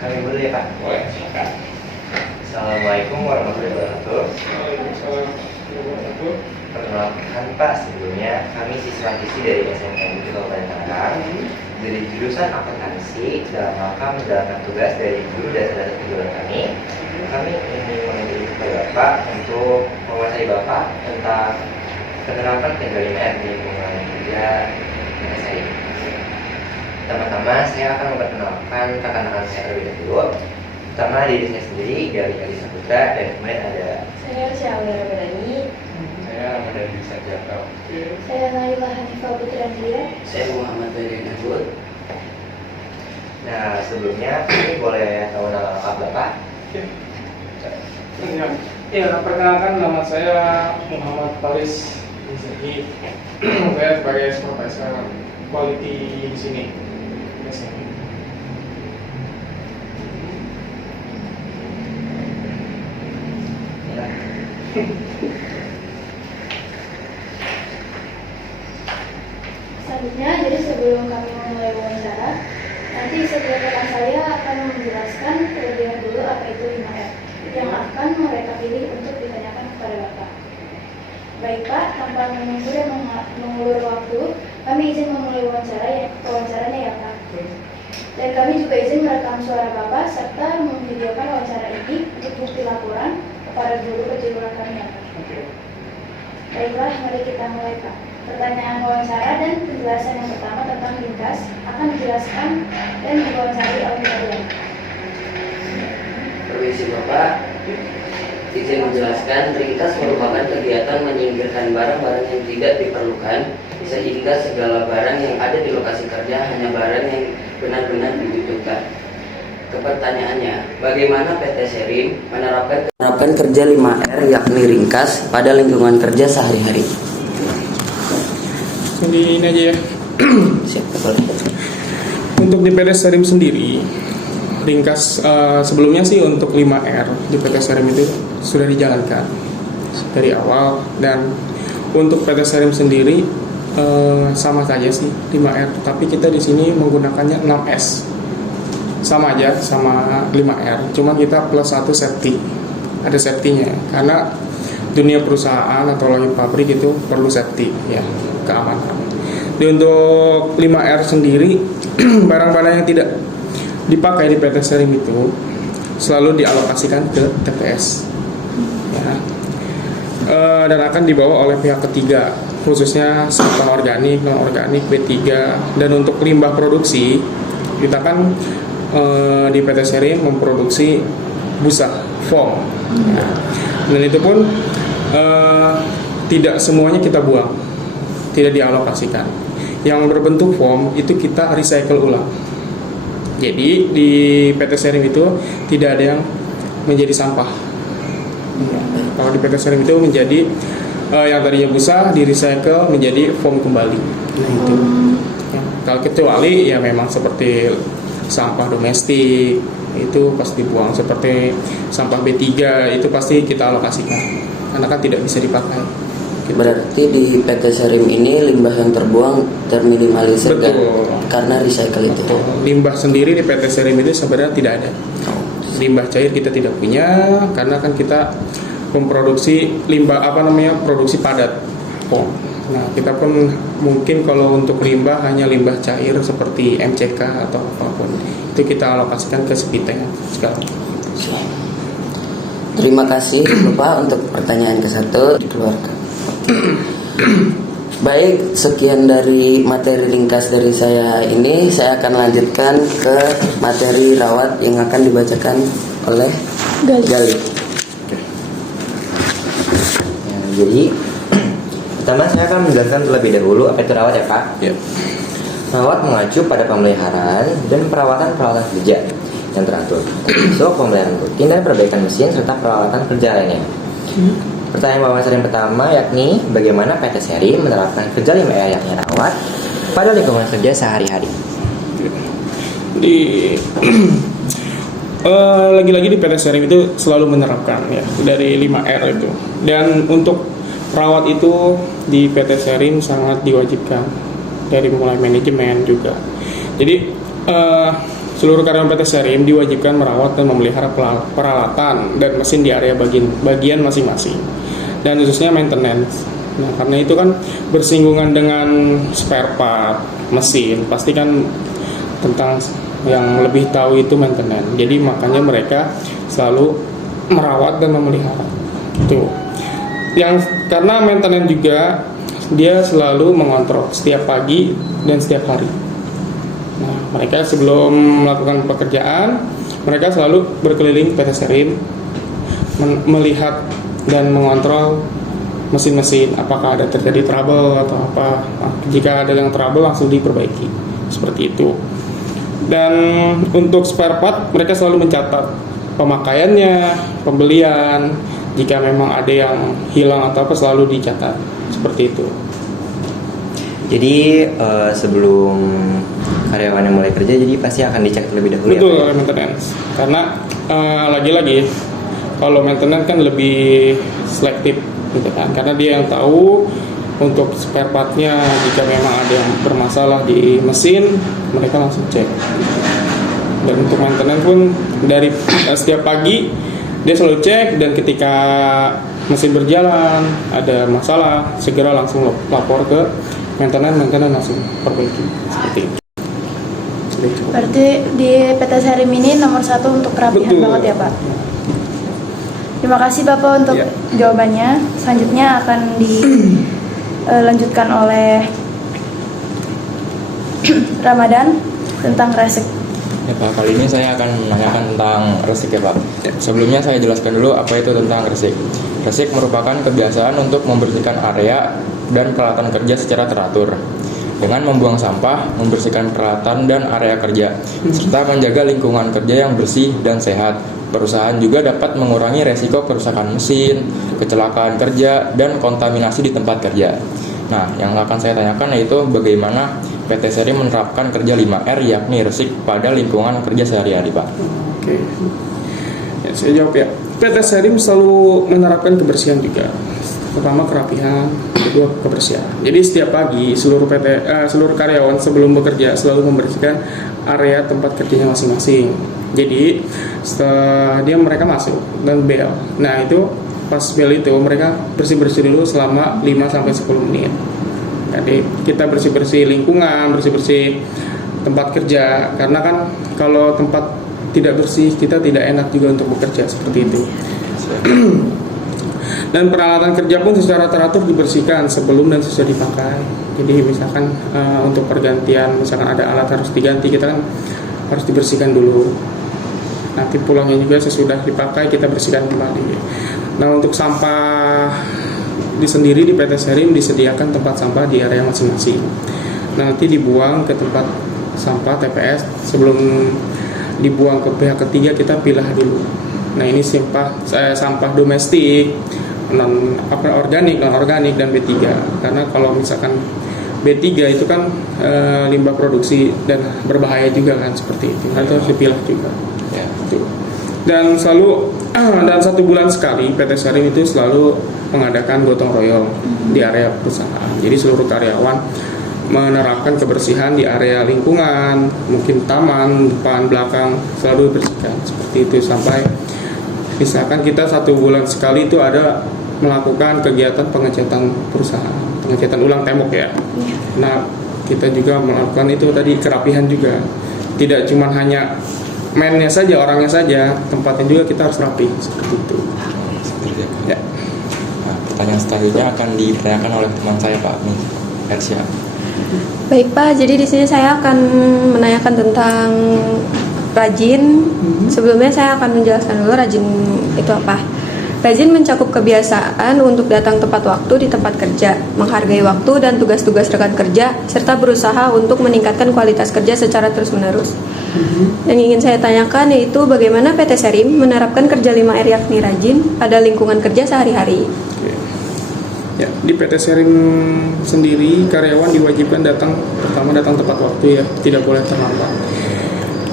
Kami dulu ya Pak. Boleh, silakan. Assalamualaikum warahmatullahi wabarakatuh. Waalaikumsalam warahmatullahi wabarakatuh. Perkenalkan Pak, sebelumnya kami siswa-siswi dari SMK Negeri Kabupaten Tangerang dari jurusan akuntansi dalam rangka menjalankan tugas dari guru dan saudara kejuruan kami. Kami ingin mengunjungi kepada Bapak untuk mewawancari Bapak tentang penerapan penjalinan di lingkungan kerja saya. Pertama-tama saya akan memperkenalkan rekan-rekan saya terlebih dahulu. Pertama diri saya sendiri, Gali Gali Saputra, dan kemudian ada Saya Syawira Ramadhani. Saya Ramadan Bisa Jaka. Saya Nailah Hanifah Putra Andria. Saya Muhammad Beri Nahud. Nah, sebelumnya ini boleh tahu nama lengkap Bapak? Ya, perkenalkan nama saya Muhammad Faris Rizki. Saya sebagai supervisor quality di sini. Ya. Selanjutnya, jadi sebelum kami memulai wawancara, nanti setiap rekan saya akan menjelaskan terlebih dahulu apa itu 5R yang akan mereka pilih untuk ditanyakan kepada Bapak. Baik Pak, tanpa menunggu dan mengulur waktu, kami izin memulai wawancaranya ya Pak. Dan kami juga izin merekam suara Bapak serta memvideokan wawancara ini untuk bukti laporan kepada guru kejuruan kami ya Pak. Baiklah, mari kita mulai Pak. Pertanyaan wawancara dan penjelasan yang pertama tentang ringkas akan dijelaskan dan diwawancari oleh kalian. Permisi Bapak, izin menjelaskan ringkas merupakan kegiatan menyingkirkan barang-barang yang tidak diperlukan sehingga segala barang yang ada di lokasi kerja hanya barang yang benar-benar dibutuhkan. Kepertanyaannya, bagaimana PT Serim menerapkan kerja 5R yakni ringkas pada lingkungan kerja sehari-hari? Jadi ini aja ya. Siap, boleh. Untuk di PT Serim sendiri, ringkas sebelumnya sih untuk 5R di PT Serim itu sudah dijalankan dari awal, dan untuk PT Serim sendiri sama saja sih 5R, tapi kita di sini menggunakannya 6S. Sama aja sama 5R, cuman kita plus 1 safety. Ada safety-nya karena dunia perusahaan atau lagi pabrik itu perlu safety ya, keamanan. Dan untuk 5R sendiri barang-barang yang tidak dipakai di PT Serim itu selalu dialokasikan ke TPS ya. Dan akan dibawa oleh pihak ketiga, khususnya sampah organik, non-organik, B3. Dan untuk limbah produksi, kita kan di PT Serim memproduksi busa, foam ya. Dan itu pun tidak semuanya kita buang, tidak dialokasikan. Yang berbentuk foam itu kita recycle ulang. Jadi di PT Serim itu tidak ada yang menjadi sampah. Kalau di PT Serim itu menjadi yang tadinya busa di recycle menjadi foam kembali. Nah itu. Ya, kalau kecuali ya memang seperti sampah domestik itu pasti buang, seperti sampah B3 itu pasti kita alokasikan karena kan tidak bisa dipakai. Berarti di PT Serim ini limbah yang terbuang terminimalisir kan? Karena recycle itu. Limbah sendiri di PT Serim itu sebenarnya tidak ada. Limbah cair kita tidak punya karena kan kita memproduksi limbah produksi padat. Nah kita pun mungkin kalau untuk limbah hanya limbah cair seperti MCK atau apapun itu kita alokasikan ke Spiteng sekarang. Terima kasih Bapak untuk pertanyaan ke-1 dikeluarkan. Baik, sekian dari materi ringkas dari saya ini. Saya akan lanjutkan ke materi rawat yang akan dibacakan oleh Gali. Ya, jadi pertama saya akan menjelaskan terlebih dahulu apa itu rawat ya Pak. Ya. Rawat mengacu pada pemeliharaan dan perawatan kerja yang teratur, termasuk pemeliharaan rutin dan perbaikan mesin serta perawatan kerja lainnya. Pertanyaan wawancara yang pertama yakni bagaimana PT Serim menerapkan kerja 5R yakni rawat pada lingkungan kerja sehari-hari. Lagi-lagi di PT Serim itu selalu menerapkan ya dari 5R itu. Dan untuk rawat itu di PT Serim sangat diwajibkan dari mulai manajemen juga. Jadi seluruh karyawan PT Serim diwajibkan merawat dan memelihara peralatan dan mesin di area bagian masing-masing, dan khususnya maintenance. Nah, karena itu kan bersinggungan dengan spare part mesin, pasti kan tentang yang lebih tahu itu maintenance. Jadi makanya mereka selalu merawat dan memelihara. Itu. Yang karena maintenance juga dia selalu mengontrol setiap pagi dan setiap hari. Nah, mereka sebelum melakukan pekerjaan, mereka selalu berkeliling PT Serim melihat dan mengontrol mesin-mesin, apakah ada terjadi trouble atau apa. Nah, jika ada yang trouble langsung diperbaiki, seperti itu. Dan untuk spare part mereka selalu mencatat pemakaiannya, pembelian, jika memang ada yang hilang atau apa selalu dicatat, seperti itu. Jadi sebelum karyawannya mulai kerja, jadi pasti akan dicek terlebih dahulu. Betul, ya, maintenance. Karena lagi-lagi kalau maintenance kan lebih selektif gitu kan, karena dia yang tahu untuk spare partnya. Jika memang ada yang bermasalah di mesin, mereka langsung cek. Dan untuk maintenance pun dari setiap pagi dia selalu cek, dan ketika mesin berjalan ada masalah segera langsung lapor ke maintenance langsung perbaiki, seperti itu. Berarti di PT Serim ini nomor 1 untuk kerapihan. Betul. Banget ya Pak. Terima kasih Bapak untuk Ya. jawabannya. Selanjutnya akan dilanjutkan oleh Ramadan tentang resik. Ya Pak, kali ini saya akan menanyakan tentang resik ya Pak. Sebelumnya saya jelaskan dulu apa itu tentang resik. Resik merupakan kebiasaan untuk membersihkan area dan peralatan kerja secara teratur, dengan membuang sampah, membersihkan peralatan dan area kerja, serta menjaga lingkungan kerja yang bersih dan sehat. Perusahaan juga dapat mengurangi resiko kerusakan mesin, kecelakaan kerja, dan kontaminasi di tempat kerja. Nah, yang akan saya tanyakan yaitu bagaimana PT Serim menerapkan kerja 5R, yakni resik pada lingkungan kerja sehari-hari, Pak. Oke. Ya, saya jawab ya. PT Serim selalu menerapkan kebersihan juga. Pertama kerapihan, kedua kebersihan. Jadi setiap pagi seluruh karyawan sebelum bekerja selalu membersihkan area tempat kerjanya masing-masing. Jadi setelah mereka masuk dan bel. Nah, itu pas bel itu mereka bersih-bersih dulu selama 5-10 menit. Jadi kita bersih-bersih lingkungan, bersih-bersih tempat kerja, karena kan kalau tempat tidak bersih kita tidak enak juga untuk bekerja, seperti itu. Dan peralatan kerja pun secara teratur dibersihkan sebelum dan sesudah dipakai. Jadi misalkan untuk pergantian, misalkan ada alat harus diganti, kita kan harus dibersihkan dulu. Nanti pulangnya juga sesudah dipakai kita bersihkan kembali. Nah, untuk sampah sendiri di PT Serim disediakan tempat sampah di area masing-masing. Nanti dibuang ke tempat sampah TPS. Sebelum dibuang ke pihak ketiga kita pilah dulu. Nah, ini sampah domestik, organik, non organik, dan B3. Karena kalau misalkan B3 itu kan limbah produksi dan berbahaya juga kan, seperti itu. Itu harus dipilah juga. Ya. Dan dan 1 bulan sekali PT Serim itu selalu mengadakan gotong royong di area perusahaan. Jadi seluruh karyawan menerapkan kebersihan di area lingkungan, mungkin taman, depan, belakang, selalu dibersihkan seperti itu, sampai misalkan kita 1 bulan sekali itu ada melakukan kegiatan pengecatan perusahaan, pengecatan ulang tembok ya. Nah, kita juga melakukan itu tadi, kerapihan juga. Tidak cuma hanya mainnya saja, orangnya saja, tempatnya juga kita harus rapi, seperti itu. Seperti itu. Ya. Nah, pertanyaan selanjutnya akan ditanyakan oleh teman saya, Pak Ersia. Baik Pak, jadi di sini saya akan menanyakan tentang rajin. Sebelumnya saya akan menjelaskan dulu rajin itu apa. Rajin mencakup kebiasaan untuk datang tepat waktu di tempat kerja, menghargai waktu dan tugas-tugas rekan kerja, serta berusaha untuk meningkatkan kualitas kerja secara terus-menerus. Yang ingin saya tanyakan yaitu bagaimana PT Serim menerapkan kerja 5R yakni rajin pada lingkungan kerja sehari-hari. Ya, di PT Serim sendiri karyawan diwajibkan pertama datang tepat waktu ya, tidak boleh terlambat.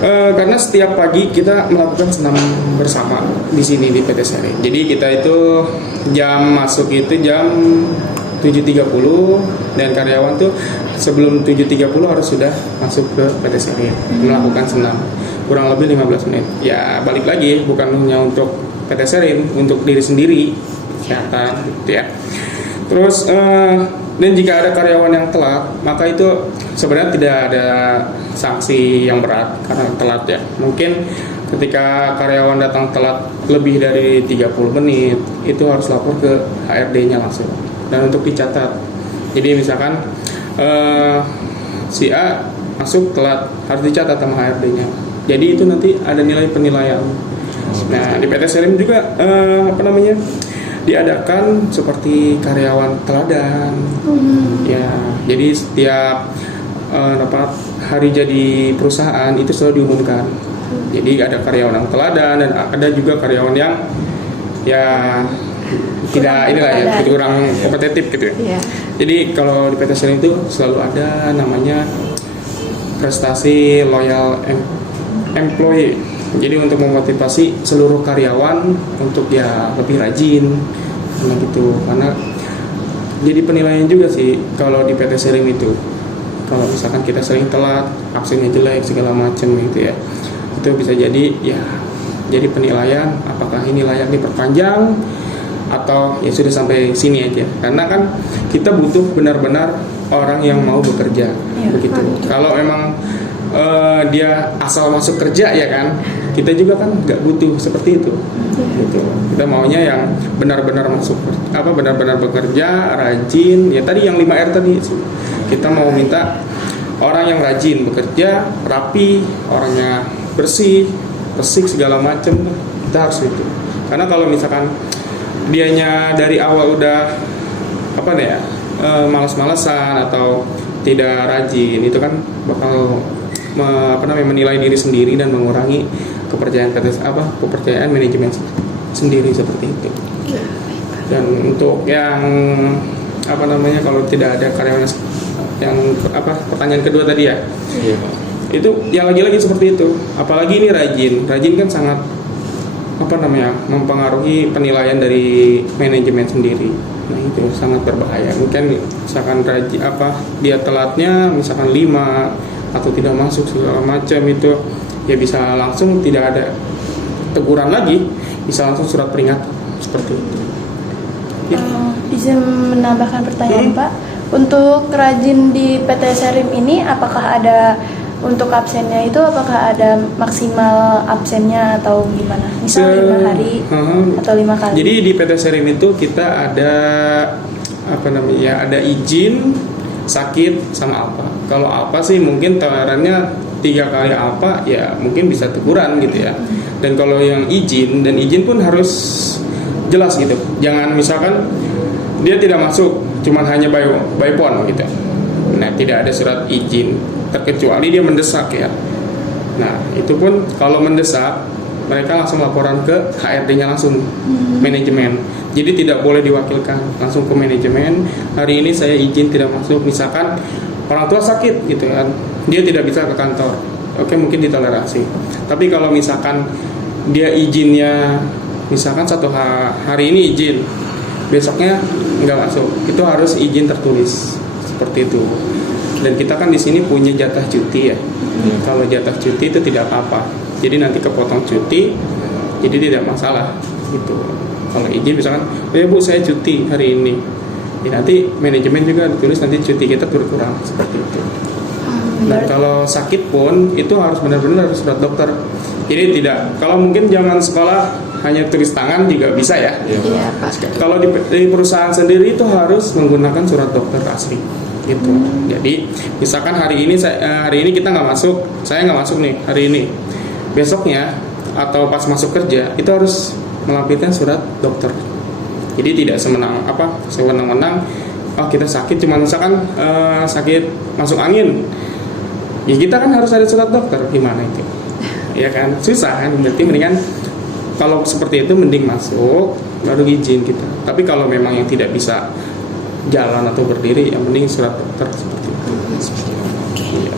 Karena setiap pagi kita melakukan senam bersama di sini di PT Serim. Jadi kita itu jam masuk itu jam 7.30 dan karyawan tuh sebelum 7.30 harus sudah masuk ke PT Serim melakukan senam. kurang lebih 15 menit. Ya balik lagi, bukan hanya untuk PT Serim, untuk diri sendiri, kesehatan gitu ya. Terus dan jika ada karyawan yang telat, maka itu sebenarnya tidak ada sanksi yang berat karena telat ya. Mungkin ketika karyawan datang telat lebih dari 30 menit, itu harus lapor ke HRD-nya langsung dan untuk dicatat. Jadi misalkan si A masuk telat, harus dicatat sama HRD-nya. Jadi itu nanti ada nilai penilaian. Nah, di PT Serim juga diadakan seperti karyawan teladan. Ya, jadi setiap hari jadi perusahaan itu selalu diumumkan. Jadi ada karyawan yang teladan dan ada juga karyawan yang ya tidak kurang kompetitif gitu ya. Jadi kalau di PT Serim itu selalu ada namanya prestasi loyal employee. Jadi untuk memotivasi seluruh karyawan untuk ya lebih rajin karena jadi penilaian juga sih kalau di PT Serim itu. Kalau misalkan kita sering telat, absennya jelek segala macam gitu ya, itu bisa jadi ya jadi penilaian apakah ini layak diperpanjang atau ya sudah sampai sini aja. Karena kan kita butuh benar-benar orang yang mau bekerja begitu. Kalau memang dia asal masuk kerja ya kan, kita juga kan nggak butuh seperti itu. Gitu. Kita maunya yang benar-benar masuk benar-benar bekerja, rajin. Ya tadi yang 5R tadi kita mau minta orang yang rajin bekerja, rapi, orangnya bersih, bersih segala macam, kita harus itu. Karena kalau misalkan dianya dari awal udah malas-malasan atau tidak rajin, itu kan bakal menilai diri sendiri dan mengurangi kepercayaan manajemen sendiri seperti itu. Dan untuk yang kalau tidak ada karyawan yang pertanyaan kedua tadi ya, itu yang lagi-lagi seperti itu. Apalagi ini rajin kan sangat mempengaruhi penilaian dari manajemen sendiri. Nah itu sangat berbahaya. Mungkin misalkan dia telatnya misalkan 5 atau tidak masuk segala macam, itu ya bisa langsung tidak ada teguran lagi, bisa langsung surat peringatan seperti itu. Ya. Izin menambahkan pertanyaan Pak, untuk rajin di PT Serim ini apakah ada untuk absennya itu apakah ada maksimal absennya atau gimana? Misal 5 hari atau 5 kali? Jadi di PT Serim itu kita ada ada izin, sakit sama alpa. Kalau alpa sih mungkin tolerannya 3 kali alpa ya mungkin bisa teguran gitu ya. Dan kalau yang izin pun harus jelas gitu. Jangan misalkan dia tidak masuk, cuman hanya by phone gitu. Nah, tidak ada surat izin, terkecuali dia mendesak ya. Nah, itu pun kalau mendesak mereka langsung laporan ke HRD-nya langsung, manajemen. Jadi tidak boleh diwakilkan, langsung ke manajemen. Hari ini saya izin tidak masuk, misalkan orang tua sakit gitu kan, dia tidak bisa ke kantor. Oke, mungkin ditoleransi. Tapi kalau misalkan dia izinnya misalkan hari ini izin, besoknya nggak masuk, itu harus izin tertulis seperti itu. Dan kita kan di sini punya jatah cuti ya. Kalau jatah cuti itu tidak apa-apa. Jadi nanti kepotong cuti, jadi tidak masalah gitu. Kalau izin misalkan, ya Bu saya cuti hari ini, ya nanti manajemen juga ditulis nanti cuti kita berkurang seperti itu. Dan kalau sakit pun itu harus benar-benar surat dokter. Jadi tidak, kalau mungkin zaman sekolah hanya tulis tangan juga bisa ya. Iya Pak. Kalau di perusahaan sendiri itu harus menggunakan surat dokter asli gitu. Jadi misalkan hari ini kita nggak masuk, saya nggak masuk nih hari ini. Besoknya atau pas masuk kerja itu harus melampirkan surat dokter. Jadi tidak sewenang-wenang kita sakit cuma misalkan sakit masuk angin. Ya kita kan harus ada surat dokter, gimana itu? Ya kan susah kan, berarti mendingan kalau seperti itu mending masuk baru izin kita. Tapi kalau memang yang tidak bisa jalan atau berdiri, yang mending surat dokter seperti itu. Ya.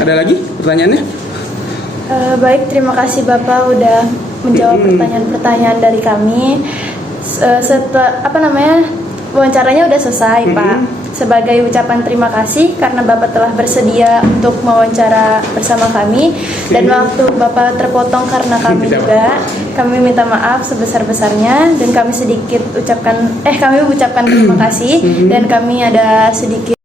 Ada lagi pertanyaannya? Baik, terima kasih Bapak udah menjawab pertanyaan-pertanyaan dari kami. Setelah wawancaranya udah selesai Pak. sebagai ucapan terima kasih karena Bapak telah bersedia untuk mewawancara bersama kami, dan waktu Bapak terpotong karena kami juga, kami minta maaf sebesar-besarnya, dan kami ucapkan terima kasih, dan kami ada sedikit